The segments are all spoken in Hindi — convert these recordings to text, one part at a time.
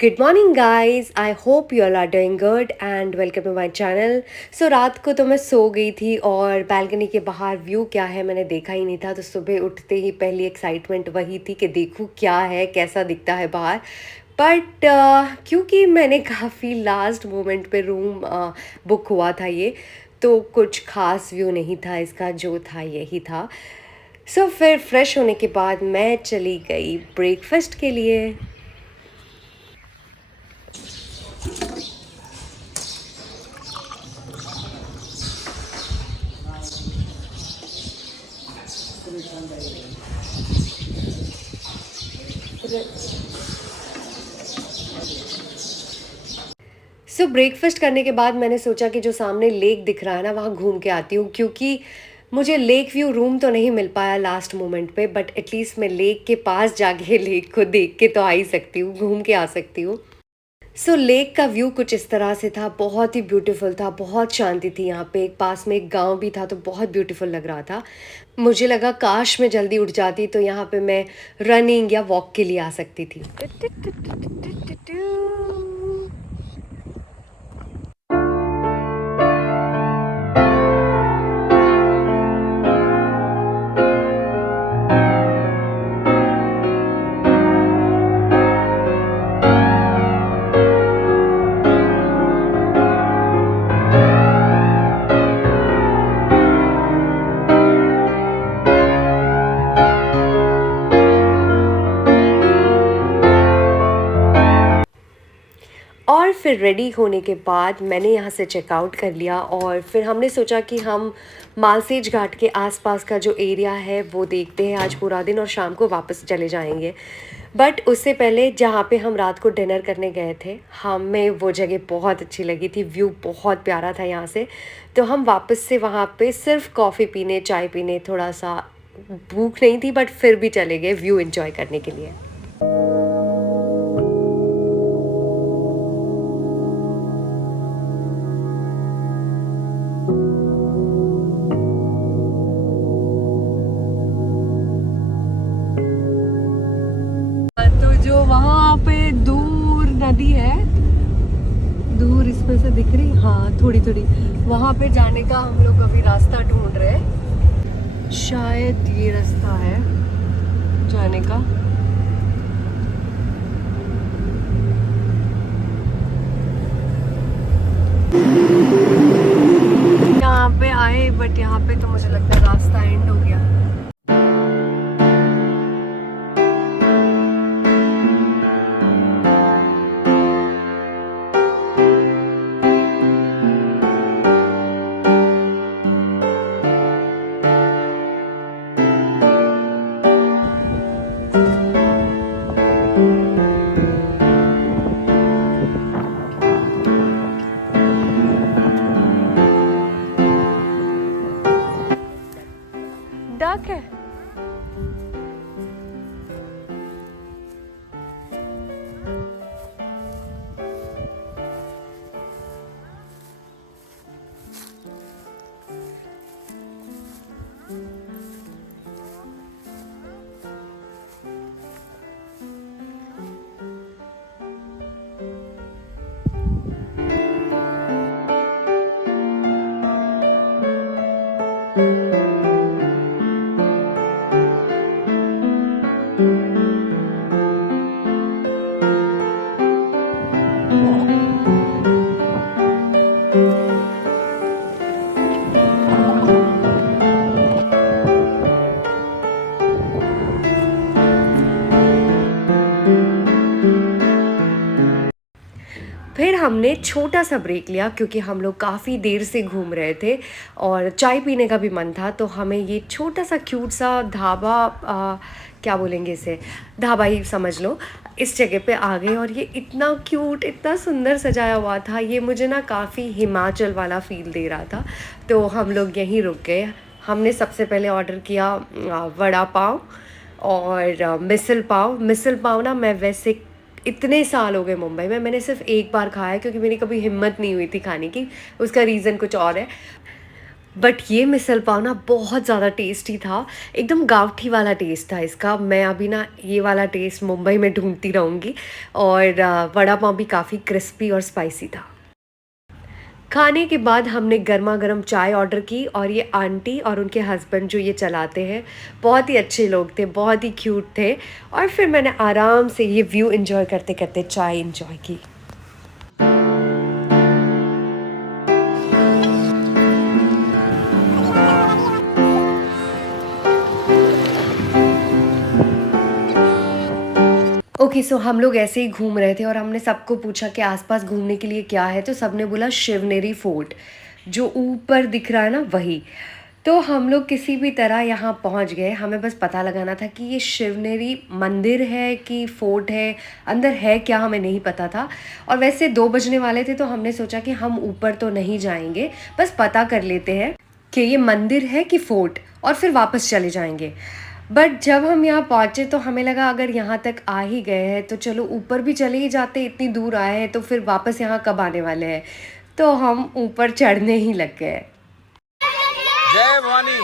Good morning guys, I hope you all are doing good and welcome to my channel. So रात को तो मैं सो गई थी और बालकनी के बाहर व्यू क्या है मैंने देखा ही नहीं था। तो सुबह उठते ही पहली एक्साइटमेंट वही थी कि देखूँ क्या है, कैसा दिखता है बाहर। बट क्योंकि मैंने काफ़ी लास्ट मोमेंट पे रूम बुक हुआ था ये, तो कुछ खास व्यू नहीं था इसका, जो था यही था। सो फिर फ्रेश होने के बाद मैं चली गई ब्रेकफास्ट के लिए। सो ब्रेकफास्ट करने के बाद मैंने सोचा कि जो सामने लेक दिख रहा है ना, वहाँ घूम के आती हूँ, क्योंकि मुझे लेक व्यू रूम तो नहीं मिल पाया लास्ट मोमेंट पे, बट एटलीस्ट मैं लेक के पास जाके लेक को देख के तो आ ही सकती हूँ, घूम के आ सकती हूँ। सो लेक का व्यू कुछ इस तरह से था, बहुत ही ब्यूटीफुल था, बहुत शांति थी यहाँ पे। एक पास में एक गांव भी था, तो बहुत ब्यूटीफुल लग रहा था। मुझे लगा काश मैं जल्दी उठ जाती तो यहाँ पे मैं रनिंग या वॉक के लिए आ सकती थी। और फिर रेडी होने के बाद मैंने यहाँ से चेकआउट कर लिया और फिर हमने सोचा कि हम मालसेज घाट के आसपास का जो एरिया है वो देखते हैं आज पूरा दिन, और शाम को वापस चले जाएंगे। बट उससे पहले जहाँ पे हम रात को डिनर करने गए थे, हमें वो जगह बहुत अच्छी लगी थी, व्यू बहुत प्यारा था यहाँ से। तो हम वापस से वहाँ पे सिर्फ कॉफ़ी पीने, चाय पीने, थोड़ा सा भूख नहीं थी बट फिर भी चले गए व्यू एंजॉय करने के लिए। तो जो वहाँ पे दूर नदी है, दूर इसमें से दिख रही, हाँ थोड़ी थोड़ी, वहाँ पे जाने का हम लोग अभी रास्ता ढूंढ रहे हैं। शायद ये रास्ता है जाने का। यहाँ पे आए बट यहाँ पे तो मुझे लगता है रास्ता एंड हो गया। डक है। फिर हमने छोटा सा ब्रेक लिया क्योंकि हम लोग काफ़ी देर से घूम रहे थे और चाय पीने का भी मन था। तो हमें ये छोटा सा क्यूट सा ढाबा, क्या बोलेंगे इसे, ढाबा ही समझ लो, इस जगह पे आ गए। और ये इतना क्यूट, इतना सुंदर सजाया हुआ था, ये मुझे ना काफ़ी हिमाचल वाला फील दे रहा था। तो हम लोग यहीं रुक गए। हमने सबसे पहले ऑर्डर किया वड़ा पाव और मिसल पाव ना, मैं वैसे इतने साल हो गए मुंबई में, मैंने सिर्फ एक बार खाया है क्योंकि मेरी कभी हिम्मत नहीं हुई थी खाने की। उसका रीज़न कुछ और है। बट ये मिसल पाव ना बहुत ज़्यादा टेस्टी था, एकदम गाँवठी वाला टेस्ट था इसका। मैं अभी ना ये वाला टेस्ट मुंबई में ढूँढती रहूँगी। और वड़ा पाव भी काफ़ी क्रिस्पी और स्पाइसी था। खाने के बाद हमने गरमा-गरम चाय ऑर्डर की और ये आंटी और उनके हस्बैंड जो ये चलाते हैं, बहुत ही अच्छे लोग थे, बहुत ही क्यूट थे। और फिर मैंने आराम से ये व्यू एन्जॉय करते-करते चाय एन्जॉय की। ओके, सो हम लोग ऐसे ही घूम रहे थे और हमने सबको पूछा कि आसपास घूमने के लिए क्या है, तो सबने बोला शिवनेरी फोर्ट, जो ऊपर दिख रहा है ना वही। तो हम लोग किसी भी तरह यहाँ पहुँच गए, हमें बस पता लगाना था कि ये शिवनेरी मंदिर है कि फोर्ट है, अंदर है क्या हमें नहीं पता था। और वैसे 2 बजने वाले थे, तो हमने सोचा कि हम ऊपर तो नहीं जाएंगे, बस पता कर लेते हैं कि ये मंदिर है कि फोर्ट, और फिर वापस चले जाएंगे। बट जब हम यहाँ पहुँचे तो हमें लगा अगर यहाँ तक आ ही गए हैं तो चलो ऊपर भी चले ही जाते, इतनी दूर आए हैं तो फिर वापस यहाँ कब आने वाले हैं। तो हम ऊपर चढ़ने ही लग गए। जय भवानी।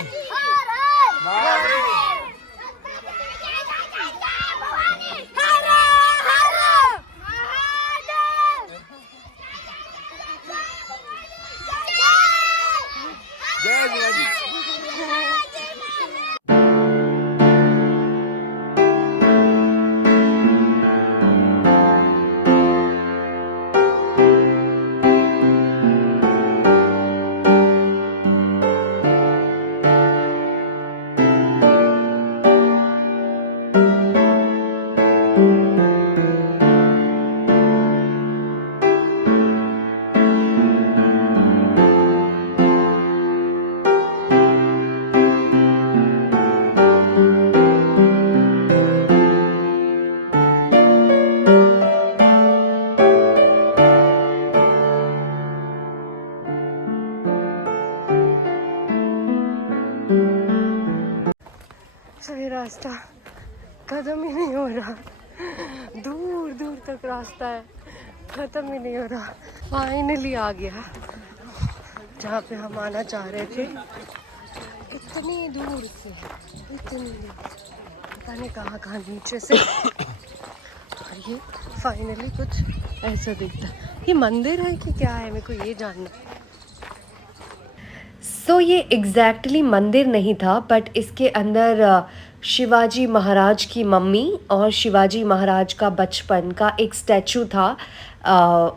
जय भवानी। सही रास्ता खत्म ही नहीं हो रहा, दूर दूर तक रास्ता है, खत्म ही नहीं हो रहा। फाइनली आ गया जहाँ पे हम आना चाह रहे थे, इतनी दूर से, इतनी दूर, पता नहीं कहाँ कहाँ नीचे से। और ये फाइनली कुछ ऐसा दिखता है। ये मंदिर है कि क्या है, मेरे को ये जानना। सो ये एग्जैक्टली मंदिर नहीं था, बट इसके अंदर शिवाजी महाराज की मम्मी और शिवाजी महाराज का बचपन का एक स्टैचू था।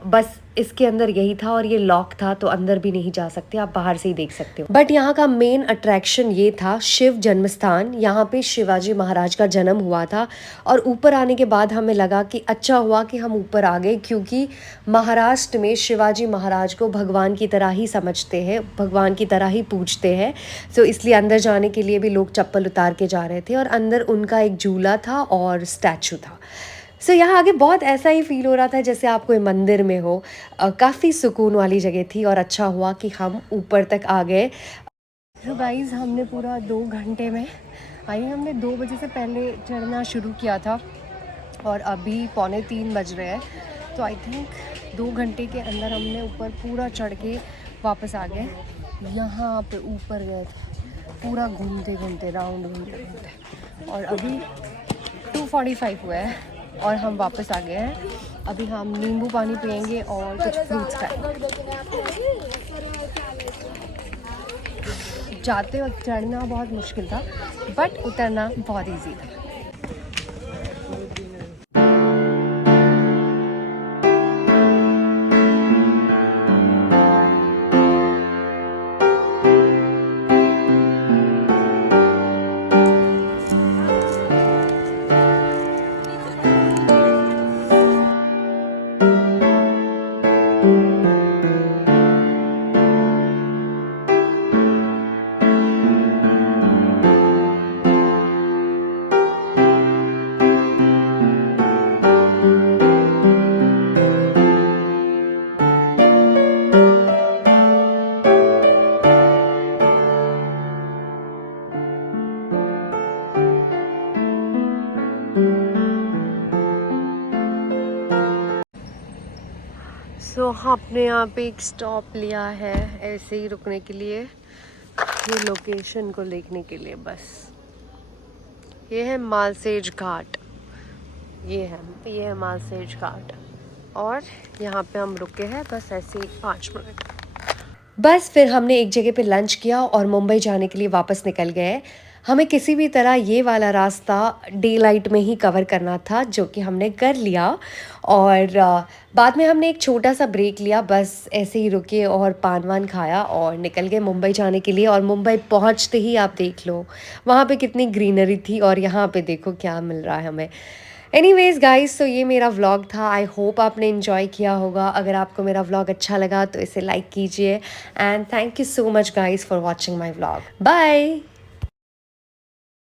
बस इसके अंदर यही था और ये लॉक था, तो अंदर भी नहीं जा सकते, आप बाहर से ही देख सकते हो। बट यहाँ का मेन अट्रैक्शन ये था शिव जन्म स्थान, यहाँ पे शिवाजी महाराज का जन्म हुआ था। और ऊपर आने के बाद हमें लगा कि अच्छा हुआ कि हम ऊपर आ गए, क्योंकि महाराष्ट्र में शिवाजी महाराज को भगवान की तरह ही समझते हैं, भगवान की तरह ही पूजते हैं। तो इसलिए अंदर जाने के लिए भी लोग चप्पल उतार के जा रहे थे, और अंदर उनका एक झूला था और स्टैचू था। सो यहाँ आगे बहुत ऐसा ही फील हो रहा था जैसे आप कोई मंदिर में हो। काफ़ी सुकून वाली जगह थी और अच्छा हुआ कि हम ऊपर तक आ गए। तो गाइज़ हमने पूरा 2 घंटे में, हमने 2 बजे से पहले चढ़ना शुरू किया था और अभी 2:45 बज रहे हैं। तो आई थिंक 2 घंटे के अंदर हमने ऊपर पूरा चढ़ के वापस आ गए। यहाँ पे ऊपर गए थे पूरा घूमते घूमते, राउंड घूमते घूमते, और अभी 2:45 हुआ है और हम वापस आ गए हैं। अभी हम नींबू पानी पियेंगे और कुछ फ्रूट्स खाएंगे। जाते वक्त चढ़ना बहुत मुश्किल था, बट उतरना बहुत इजी था। सो हमने यहाँ पे एक स्टॉप लिया है ऐसे ही रुकने के लिए, ये लोकेशन को देखने के लिए बस। ये है मालसेज घाट, ये है मालसेज घाट, और यहाँ पे हम रुके हैं बस ऐसे ही 5 मिनट। बस फिर हमने एक जगह पे लंच किया और मुंबई जाने के लिए वापस निकल गए। हमें किसी भी तरह ये वाला रास्ता डे लाइट में ही कवर करना था, जो कि हमने कर लिया। और बाद में हमने एक छोटा सा ब्रेक लिया, बस ऐसे ही रुके और पान वान खाया और निकल गए मुंबई जाने के लिए। और मुंबई पहुंचते ही आप देख लो वहाँ पे कितनी ग्रीनरी थी, और यहाँ पे देखो क्या मिल रहा है हमें। एनीवेज गाइस, तो ये मेरा व्लॉग था। आई होप आपने इन्जॉय किया होगा। अगर आपको मेरा व्लॉग अच्छा लगा तो इसे लाइक कीजिए, and thank you so much guys for watching my vlog. Bye.